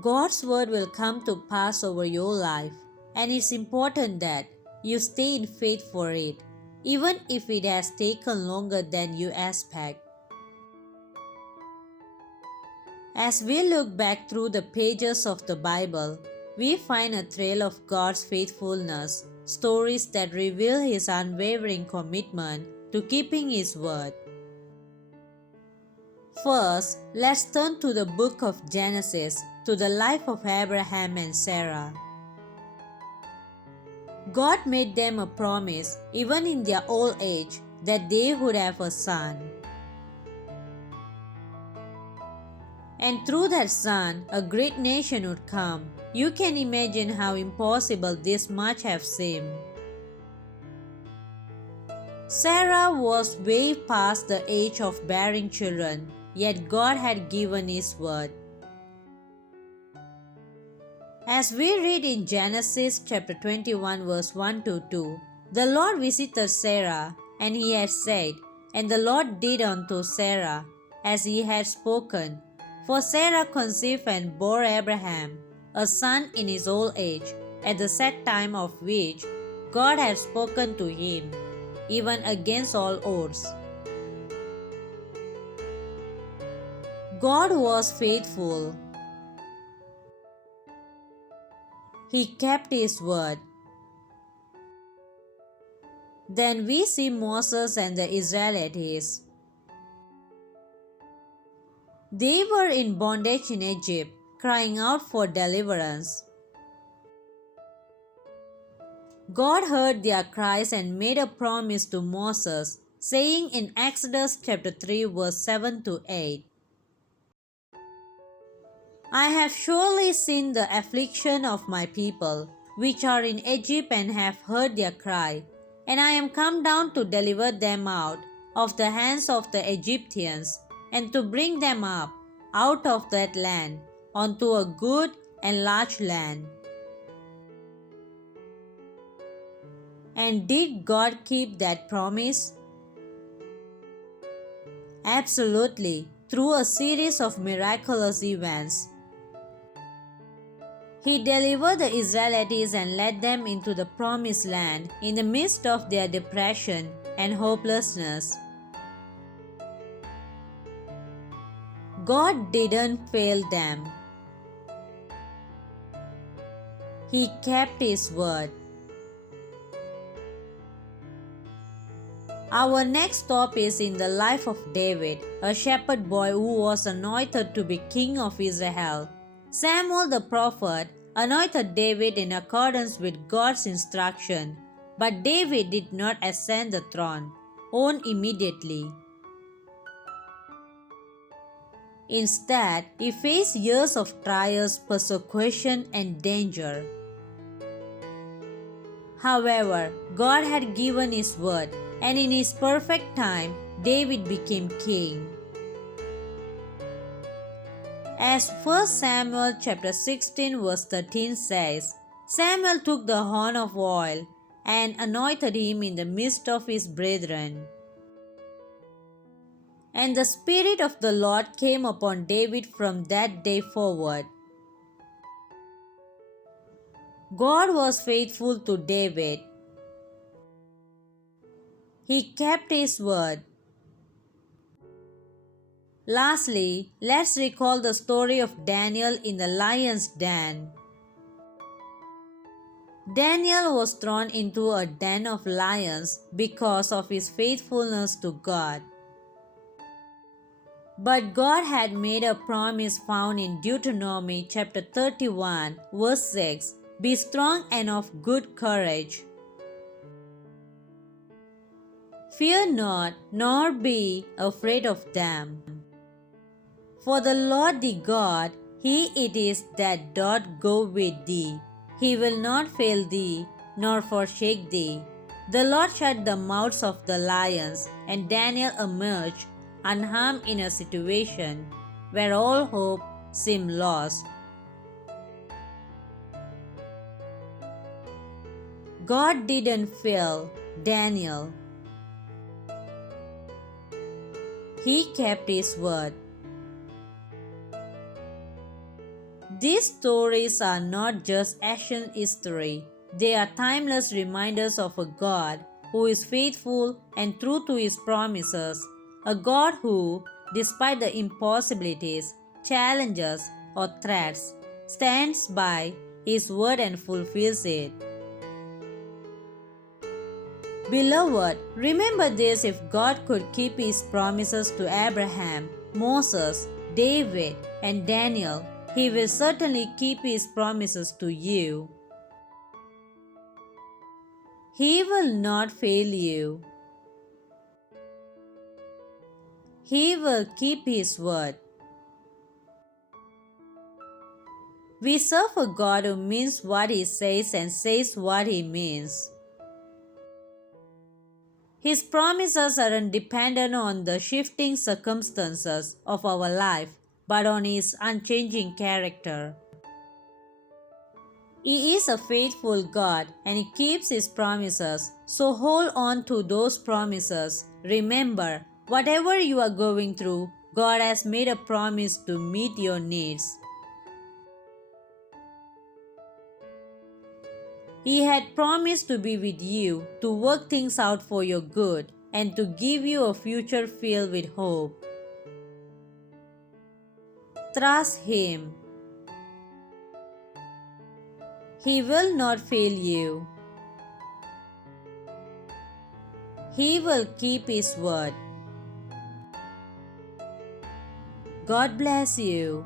God's word will come to pass over your life, and it's important that you stay in faith for it, even if it has taken longer than you expect. As we look back through the pages of the Bible, we find a trail of God's faithfulness, stories that reveal His unwavering commitment to keeping His word. First, let's turn to the book of Genesis, to the life of Abraham and Sarah. God made them a promise, even in their old age, that they would have a son. And through that son, a great nation would come. You can imagine how impossible this must have seemed. Sarah was way past the age of bearing children, yet God had given His word. As we read in Genesis chapter 21 verse 1 to 2, the Lord visited Sarah, and He had said, "And the Lord did unto Sarah as He had spoken. For Sarah conceived and bore Abraham a son in his old age, at the set time of which God had spoken to him, even against all odds." God was faithful. He kept His word. Then we see Moses and the Israelites. They were in bondage in Egypt, crying out for deliverance. God heard their cries and made a promise to Moses, saying in Exodus chapter 3 verse 7 to 8, "I have surely seen the affliction of my people, which are in Egypt, and have heard their cry, and I am come down to deliver them out of the hands of the Egyptians, and to bring them up out of that land unto a good and large land." And did God keep that promise? Absolutely, through a series of miraculous events. He delivered the Israelites and led them into the promised land in the midst of their depression and hopelessness. God didn't fail them. He kept His word. Our next stop is in the life of David, a shepherd boy who was anointed to be king of Israel. Samuel the prophet anointed David in accordance with God's instruction, but David did not ascend the throne immediately. Instead, he faced years of trials, persecution, and danger. However, God had given His word, and in His perfect time, David became king. As 1 Samuel chapter 16 verse 13 says, Samuel took the horn of oil and anointed him in the midst of his brethren. And the Spirit of the Lord came upon David from that day forward. God was faithful to David. He kept His word. Lastly, let's recall the story of Daniel in the lion's den. Daniel was thrown into a den of lions because of his faithfulness to God. But God had made a promise found in Deuteronomy chapter 31 verse 6, "Be strong and of good courage. Fear not, nor be afraid of them. For the Lord thy God, He it is that doth go with thee. He will not fail thee, nor forsake thee." The Lord shut the mouths of the lions, and Daniel emerged unharmed in a situation where all hope seemed lost. God didn't fail Daniel. He kept His word. These stories are not just ancient history, they are timeless reminders of a God who is faithful and true to his promises, a God who, despite the impossibilities, challenges, or threats, stands by his word and fulfills it. Beloved, remember this: if God could keep his promises to Abraham, Moses, David, and Daniel, he will certainly keep his promises to you. He will not fail you. He will keep his word. We serve a God who means what he says and says what he means. His promises aren't dependent on the shifting circumstances of our life, but on his unchanging character. He is a faithful God and He keeps His promises, so hold on to those promises. Remember, whatever you are going through, God has made a promise to meet your needs. He had promised to be with you, to work things out for your good, and to give you a future filled with hope. Trust Him. He will not fail you. He will keep His word. God bless you.